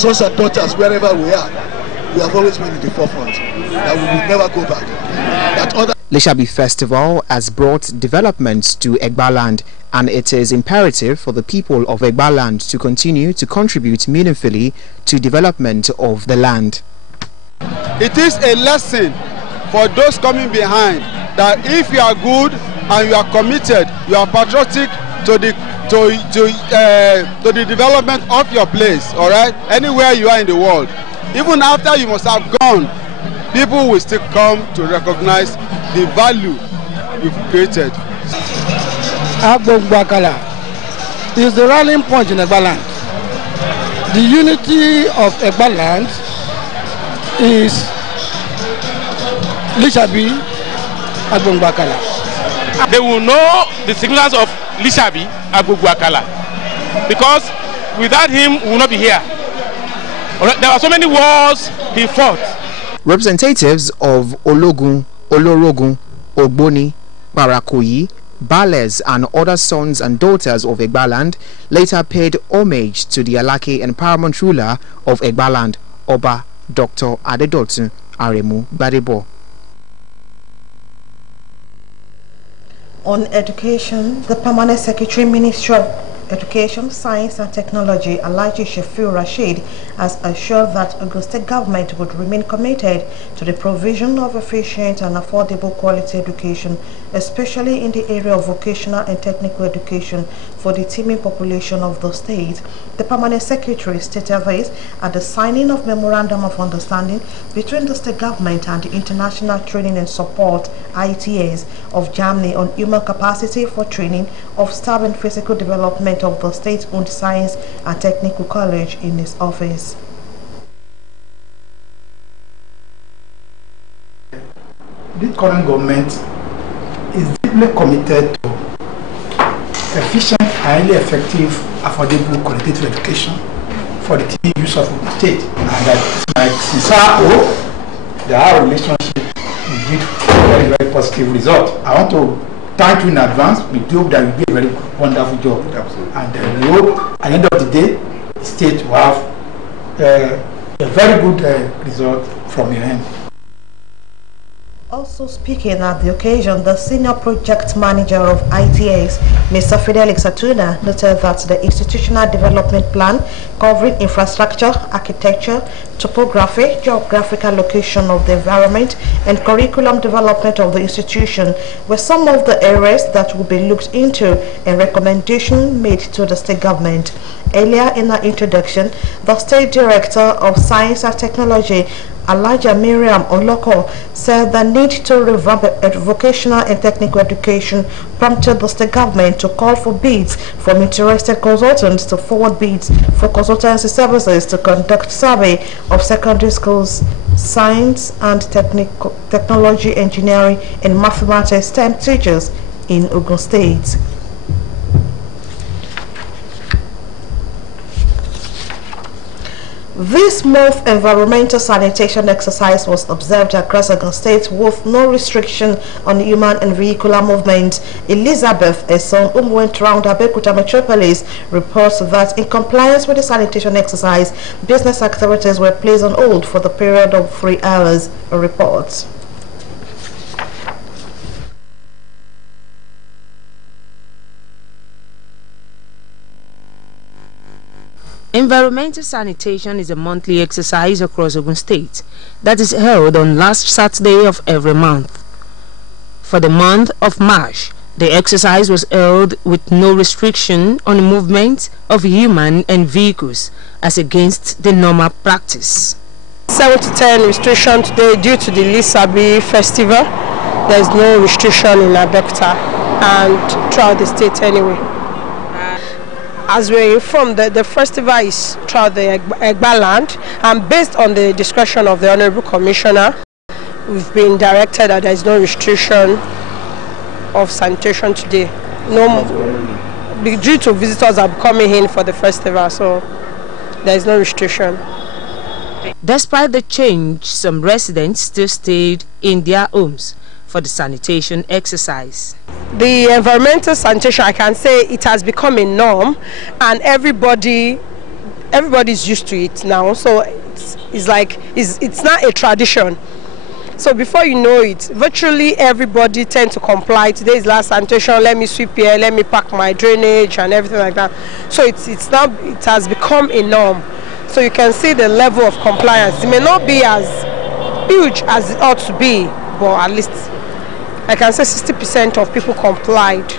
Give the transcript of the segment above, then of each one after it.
sons and daughters, wherever we are, we have always been in the forefront. That we will never go back. That other Lishabi Festival has brought developments to Egbaland, and it is imperative for the people of Egbaland to continue to contribute meaningfully to development of the land. It is a lesson for those coming behind that if you are good and you are committed, you are patriotic to the development of your place, all right, anywhere you are in the world, even after you must have gone, people will still come to recognize the value you've created. Agbogbakala is the rallying point in Egbaland. The unity of Egbaland is Lishabi Agbogbakala. They will know the signals of Lishabi Agbogbakala, because without him we will not be here. There are so many wars he fought. Representatives of Ologun, Olorogun, Ogboni, Parakoyi, Bales and other sons and daughters of Egbaland later paid homage to the Alake and paramount ruler of Egbaland, Oba Dr. Adedotun Aremu Gbadebo. On education, the Permanent Secretary Ministry of Education, Science and Technology, Alhaji Shafiu Rashid, has assured that Ogun State Government would remain committed to the provision of efficient and affordable quality education, especially in the area of vocational and technical education for the teeming population of the state. The Permanent Secretary stated this at the signing of Memorandum of Understanding between the state government and the International Training and Support (ITS) of Germany on human capacity for training of staff and physical development of the state-owned Science and Technical College in his office. The current government is deeply committed to efficient, highly effective, affordable, qualitative education for the use of the state, and that my sincere hope that our relationship will give very, very positive result. I want to thank you in advance. We hope that you do a very wonderful job. Absolutely. And we hope at the end of the day, the state will have a very good result from your end. Also speaking at the occasion, the Senior Project Manager of ITS, Mr. Fidelix Atuna, noted that the institutional development plan covering infrastructure, architecture, topography, geographical location of the environment, and curriculum development of the institution were some of the areas that will be looked into and recommendation made to the state government. Earlier in her introduction, the State Director of Science and Technology, Elijah Miriam Oloko, said the need to revamp vocational and technical education prompted the state government to call for bids from interested consultants to forward bids for consultancy services to conduct survey of secondary schools, science and technology, engineering and mathematics STEM teachers in Ogun State. This month, environmental sanitation exercise was observed across Ogun State with no restriction on human and vehicular movement. Elizabeth, a son who went around Abeokuta metropolis, reports that in compliance with the sanitation exercise, business activities were placed on hold for the period of 3 hours. A report. Environmental sanitation is a monthly exercise across Ogun State that is held on last Saturday of every month. For the month of March, the exercise was held with no restriction on the movement of human and vehicles as against the normal practice. 7 to 10 restriction today due to the Lishabi festival. There is no restriction in Abeokuta and throughout the state anyway. As we're informed, the festival is throughout the Egbaland, and based on the discretion of the Honorable Commissioner, we've been directed that there is no restriction of sanitation today. No, due to visitors are coming in for the festival, so there is no restriction. Despite the change, some residents still stayed in their homes for the sanitation exercise. The environmental sanitation, I can say it has become a norm, and everybody everybody's used to it now, so it's like it's not a tradition. So before you know it, virtually everybody tends to comply. Today is last sanitation, let me sweep here, let me pack my drainage and everything like that. So it has become a norm. So you can see the level of compliance. It may not be as huge as it ought to be, but at least I can say 60% of people complied.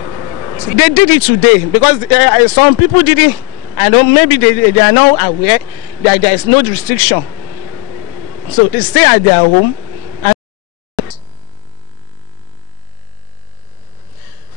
They did it today because some people did it. I know maybe they are not aware that there is no restriction. So they stay at their home.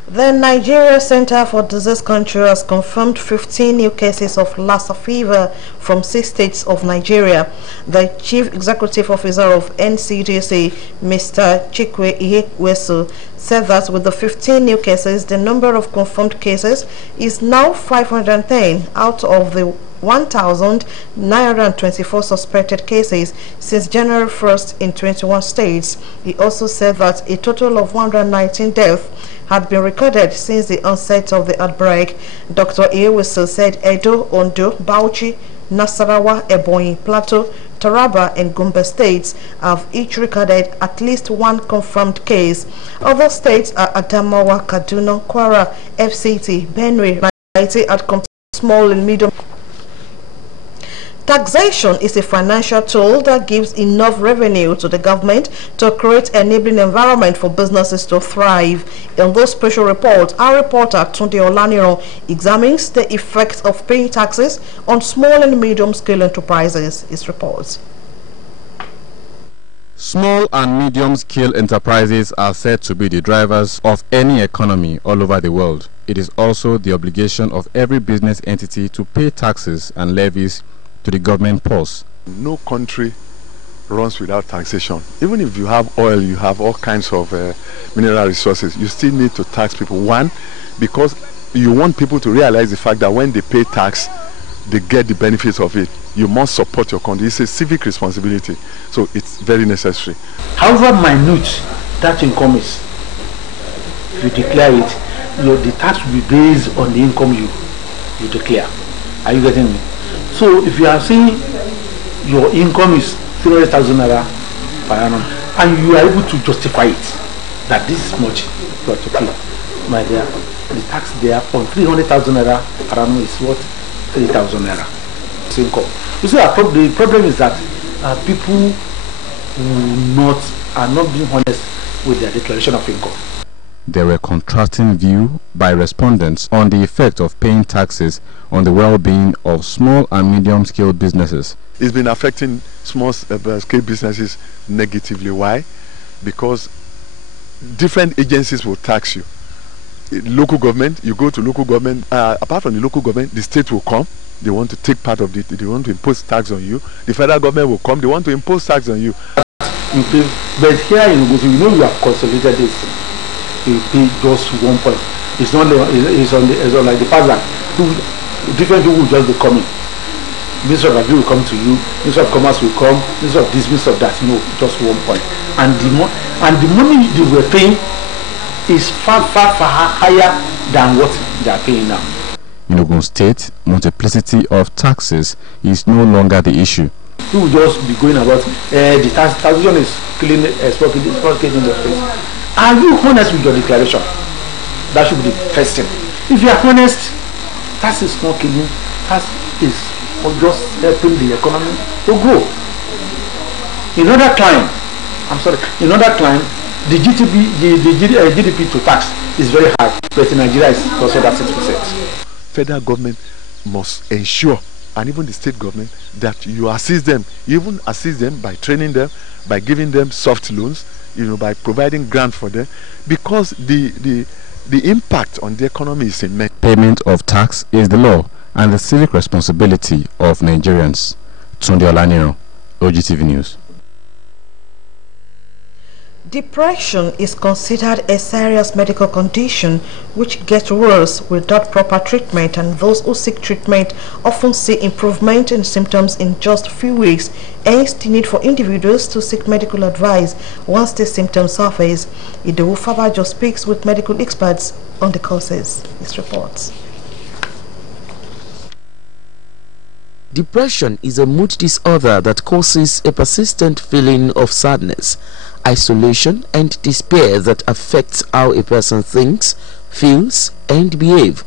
The Nigeria Center for Disease Control has confirmed 15 new cases of Lassa fever from 6 states of Nigeria. The Chief Executive Officer of NCDC, Mr. Chikwe Ihekwesu, said that with the 15 new cases, the number of confirmed cases is now 510 out of the 1,924 suspected cases since January 1st in 21 states. He also said that a total of 119 deaths had been recorded since the onset of the outbreak. Dr. Ihekwesu said Edo, Ondo, Bauchi, Nasarawa, Ebonyi, Plateau, Taraba and Gombe states have each recorded at least one confirmed case. Other states are Adamawa, Kaduna, Kwara, FCT, Benue, at small and medium. Taxation is a financial tool that gives enough revenue to the government to create an enabling environment for businesses to thrive. In this special report, our reporter Tunde Olaniro examines the effects of paying taxes on small and medium-scale enterprises. His reports. Small and medium-scale enterprises are said to be the drivers of any economy all over the world. It is also the obligation of every business entity to pay taxes and levies to the government purse. No country runs without taxation. Even if you have oil, you have all kinds of mineral resources, you still need to tax people. One, because you want people to realize the fact that when they pay tax, they get the benefits of it. You must support your country. It's a civic responsibility, so it's very necessary. However minute that income is, if you declare it, the tax will be based on the income you declare. Are you getting me? So if you are saying your income is 300,000 naira per annum and you are able to justify it, that this is much you are to pay, my dear, the tax there on 300,000 naira per annum is what? 3,000 naira. It's income. You see, the problem is that people are not being honest with their declaration of income. There were contrasting views by respondents on the effect of paying taxes on the well-being of small and medium-scale businesses. It's been affecting small-scale businesses negatively. Why? Because different agencies will tax you. Local government, you go to local government, apart from the local government, the state will come, they want to take part of it, they want to impose tax on you. The federal government will come, they want to impose tax on you. But here in Ogosu, you know you have consolidated this. You pay just 1 point. It's not it's on like the past that different people will just be coming. Minister of Agri will come to you, Minister of Commerce will come, Minister of this, Minister of that. No, just 1 point. And the money they were paying is far higher than what they are paying now. In Ogun State, multiplicity of taxes is no longer the issue. You will just be going about the taxation is killing exporting industries. Are you honest with your declaration? That should be the first thing. If you are honest, tax is not killing, tax is just helping the economy to grow. In other clime, the GDP to tax is very high, but in Nigeria it's also that 6%. Federal government must ensure, and even the state government, that you assist them. You even assist them by training them, by giving them soft loans, by providing grants for them, because the impact on the economy is immense. Payment of tax is the law and the civic responsibility of Nigerians. Tunde Olaniro, Ogtv News. Depression is considered a serious medical condition which gets worse without proper treatment, and those who seek treatment often see improvement in symptoms in just a few weeks. Hence, the need for individuals to seek medical advice once the symptoms surface. Idowu Fabajo speaks with medical experts on the causes. His reports. Depression is a mood disorder that causes a persistent feeling of sadness, isolation, and despair that affects how a person thinks, feels, and behaves.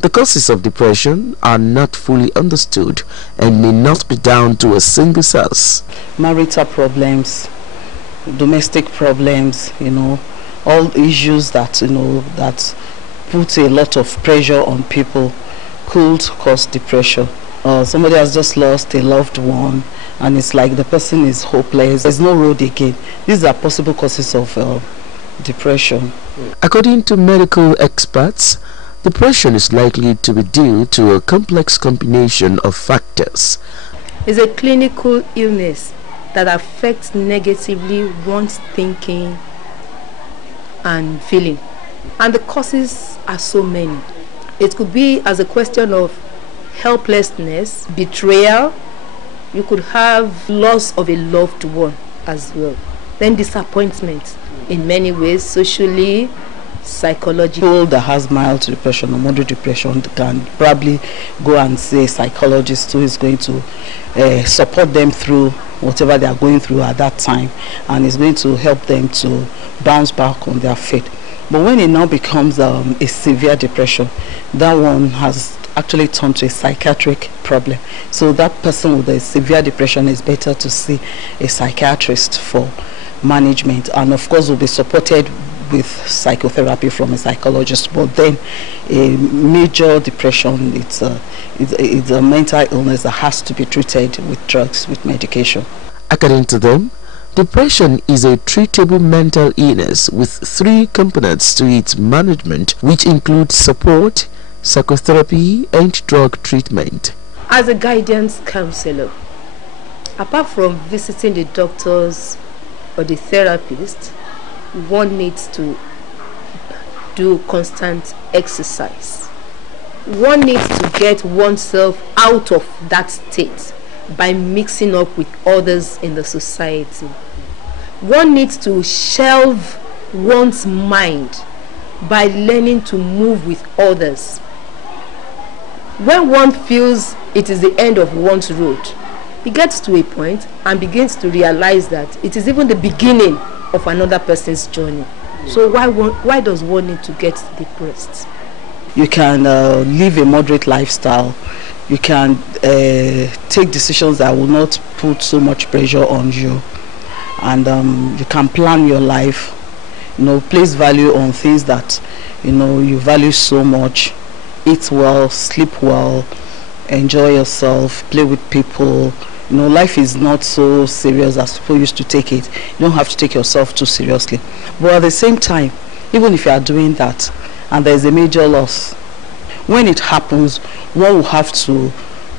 The causes of depression are not fully understood and may not be down to a single source. Marital problems, domestic problems, all issues that, that put a lot of pressure on people could cause depression. Somebody has just lost a loved one and it's like the person is hopeless. There's no road again. These are possible causes of depression. According to medical experts, depression is likely to be due to a complex combination of factors. It's a clinical illness that affects negatively one's thinking and feeling. And the causes are so many. It could be as a question of helplessness, betrayal. You could have loss of a loved one as well. Then disappointment in many ways, socially, psychologically. People that has mild depression or moderate depression can probably go and see a psychologist who is going to support them through whatever they are going through at that time, and is going to help them to bounce back on their feet. But when it now becomes a severe depression, that one has actually turned to a psychiatric problem. So that person with a severe depression is better to see a psychiatrist for management, and of course will be supported with psychotherapy from a psychologist. But then a major depression, it's a mental illness that has to be treated with drugs, with medication. According to them, depression is a treatable mental illness with 3 components to its management, which include support, psychotherapy, and drug treatment. As a guidance counselor, apart from visiting the doctors or the therapist, one needs to do constant exercise. One needs to get oneself out of that state by mixing up with others in the society. One needs to shelve one's mind by learning to move with others. When one feels it is the end of one's road, he gets to a point and begins to realize that it is even the beginning of another person's journey. So why does one need to get depressed? You can live a moderate lifestyle. You can take decisions that will not put so much pressure on you, and you can plan your life. Place value on things that you value so much. Eat well, sleep well, enjoy yourself, play with people. Life is not so serious as people used to take it. You don't have to take yourself too seriously. But at the same time, even if you are doing that and there is a major loss, when it happens, one will have to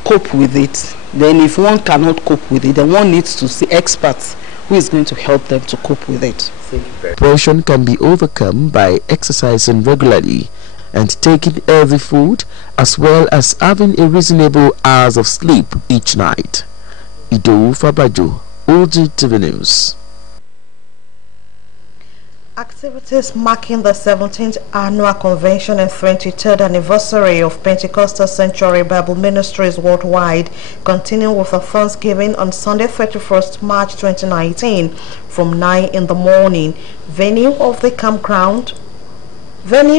cope with it. Then if one cannot cope with it, then one needs to see experts who is going to help them to cope with it. Depression can be overcome by exercising regularly and taking healthy food, as well as having a reasonable hours of sleep each night. Ido Fabajo, Ogtv News. Activities marking the 17th Annual Convention and 23rd Anniversary of Pentecostal Sanctuary Bible Ministries worldwide continue with a Thanksgiving on Sunday 31st March 2019 from 9 in the morning. Venue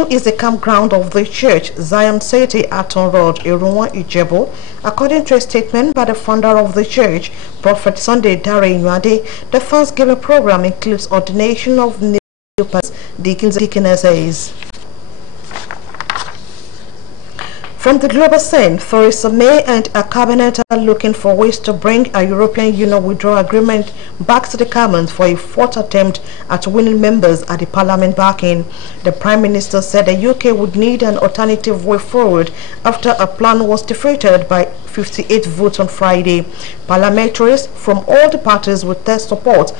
is the campground of the church, Zion City, Aton Road, Irunwa, Ijebu. According to a statement by the founder of the church, Prophet Sunday Dare Inwade, the Thanksgiving program includes ordination of new pastors, deacons and deaconesses. From the global scene, Theresa May and her cabinet are looking for ways to bring a European Union withdrawal agreement back to the Commons for a fourth attempt at winning members at the Parliament backing. The Prime Minister said the UK would need an alternative way forward after a plan was defeated by 58 votes on Friday. Parliamentarians from all the parties would test support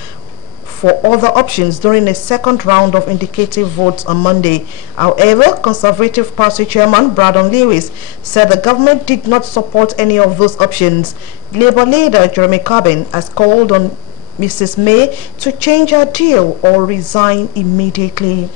for other options during a second round of indicative votes on Monday. However, Conservative Party Chairman Brandon Lewis said the government did not support any of those options. Labour leader Jeremy Corbyn has called on Mrs. May to change her deal or resign immediately.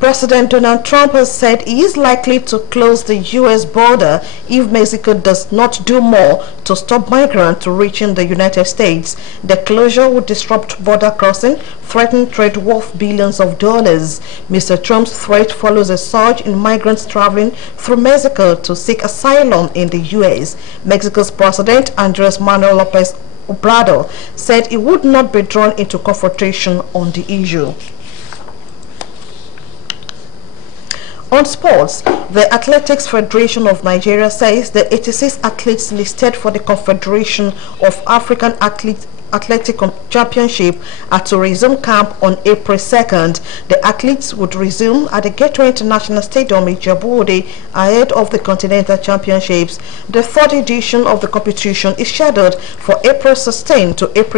President Donald Trump has said he is likely to close the U.S. border if Mexico does not do more to stop migrants reaching the United States. The closure would disrupt border crossing, threaten trade worth billions of dollars. Mr. Trump's threat follows a surge in migrants traveling through Mexico to seek asylum in the U.S. Mexico's President Andres Manuel Lopez Obrador said he would not be drawn into confrontation on the issue. On sports, the Athletics Federation of Nigeria says the 86 athletes listed for the Confederation of African Athletic Championship are to resume camp on April 2nd. The athletes would resume at the Gateway International Stadium in Djibouti ahead of the Continental Championships. The third edition of the competition is scheduled for April 16 to April